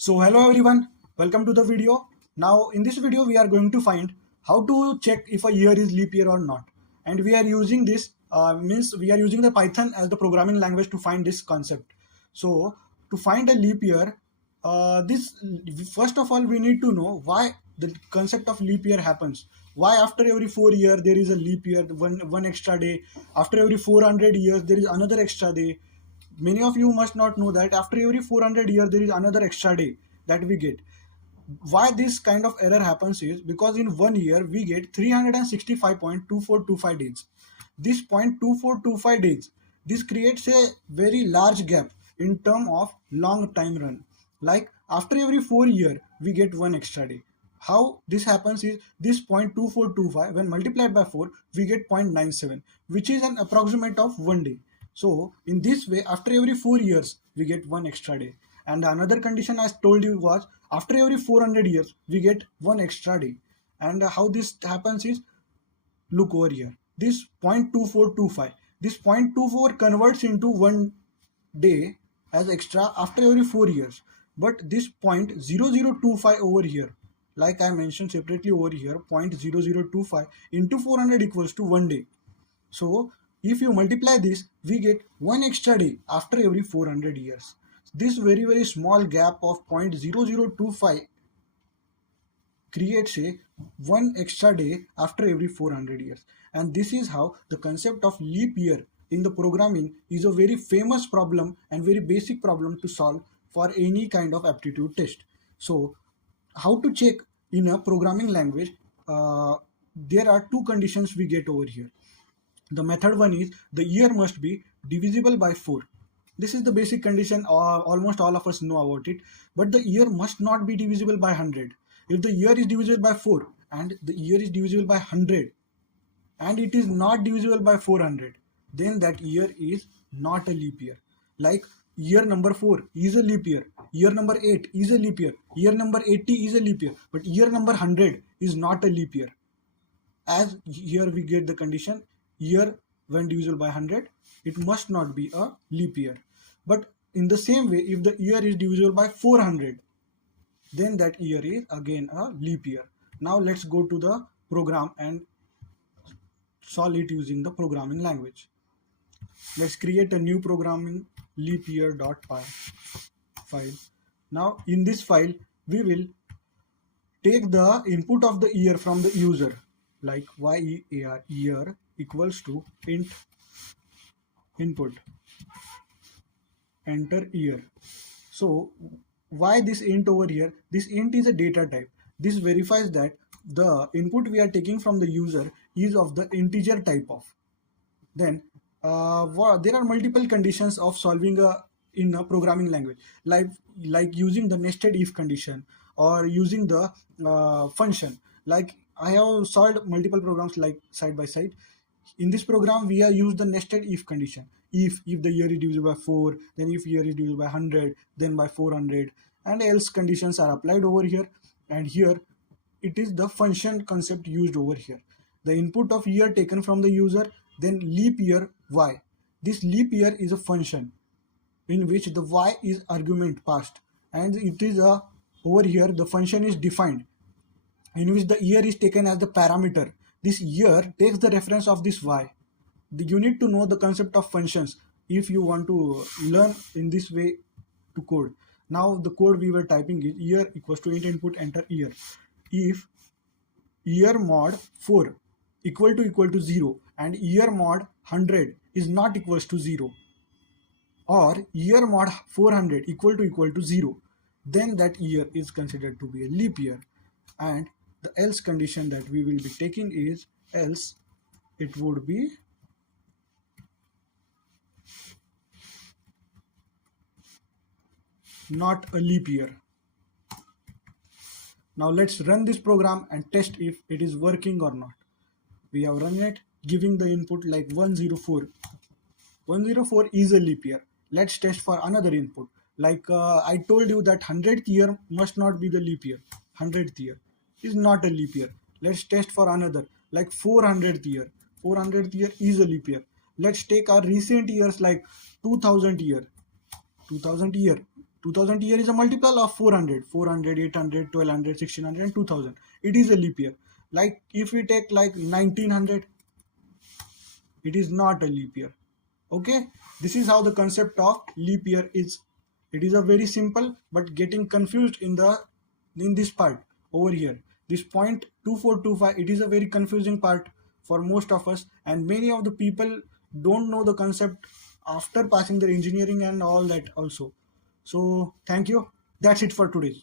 So hello everyone, welcome to the video. Now in this video we are going to find how to check if a year is leap year or not. And we are using this means we are using the Python as the programming language to find this concept. So to find a leap year, this first of all we need to know why the concept of leap year happens. Why after every 4 years there is a leap year, one extra day. After every 400 years there is another extra day. Many of you must not know that after every 400 years there is another extra day that we get. Why this kind of error happens is because in 1 year we get 365.2425 days. This 0.2425 days, this creates a very large gap in term of long time run. Like after every 4 year we get one extra day. How this happens is this 0.2425 when multiplied by 4 we get 0.97, which is an approximate of 1 day. So in this way, after every 4 years, we get one extra day. And another condition I told you was after every 400 years, we get one extra day. And how this happens is, look over here. This 0.2425, this 0.24 converts into 1 day as extra after every 4 years. But this 0.0025 over here, like I mentioned separately over here, 0.0025 into 400 equals to 1 day. So if you multiply this, we get one extra day after every 400 years. This very small gap of 0.0025 creates a one extra day after every 400 years. And this is how the concept of leap year in the programming is a very famous problem and very basic problem to solve for any kind of aptitude test. So how to check in a programming language? There are two conditions we get over here. The method one is the year must be divisible by 4. This is the basic condition, almost all of us know about it. But the year must not be divisible by 100. If the year is divisible by 4 and the year is divisible by 100 and it is not divisible by 400, then that year is not a leap year. Like year number 4 is a leap year, year number 8 is a leap year, year number 80 is a leap year, but year number 100 is not a leap year. As here we get the condition, year when divisible by 100, it must not be a leap year. But in the same way, if the year is divisible by 400, then that year is again a leap year. Now let's go to the program and solve it using the programming language. Let's create a new programming leap year.py file. Now in this file, we will take the input of the year from the user, like year equals to int input, enter year. So why this int over here? This int is a data type. This verifies that the input we are taking from the user is of the integer type of. Then there are multiple conditions of solving in a programming language, like using the nested if condition or using the function. Like I have solved multiple programs like side by side. In this program we are used the nested if condition. If the year is divisible by 4, then if year is divisible by 100, then by 400, and else conditions are applied over here. And here it is the function concept used over here. The input of year taken from the user, then leap year y. This leap year is a function in which the y is argument passed, and it is a over here the function is defined in which the year is taken as the parameter. This year takes the reference of this y. You need to know the concept of functions if you want to learn in this way to code. Now the code we were typing is year equals to int input enter year. If year mod 4 equal to 0 and year mod 100 is not equals to 0, or year mod 400 equal to 0, then that year is considered to be a leap year. And the else condition that we will be taking is else it would be not a leap year. Now let's run this program and test if it is working or not. We have run it, giving the input like 104. 104 is a leap year. Let's test for another input. Like I told you that 100th year must not be the leap year. 100th year is not a leap year. Let's test for another, like 400th year. 400th year is a leap year. Let's take our recent years like 2000 year. 2000 year 2000 year is a multiple of 400, 400, 800, 1200, 1600 and 2000. It is a leap year. Like if we take like 1900, it is not a leap year. Okay, this is how the concept of leap year is. It is a very simple, but getting confused in this part over here, this point 2425, it is a very confusing part for most of us, and many of the people don't know the concept after passing their engineering and all that also. So thank you, that's it for today.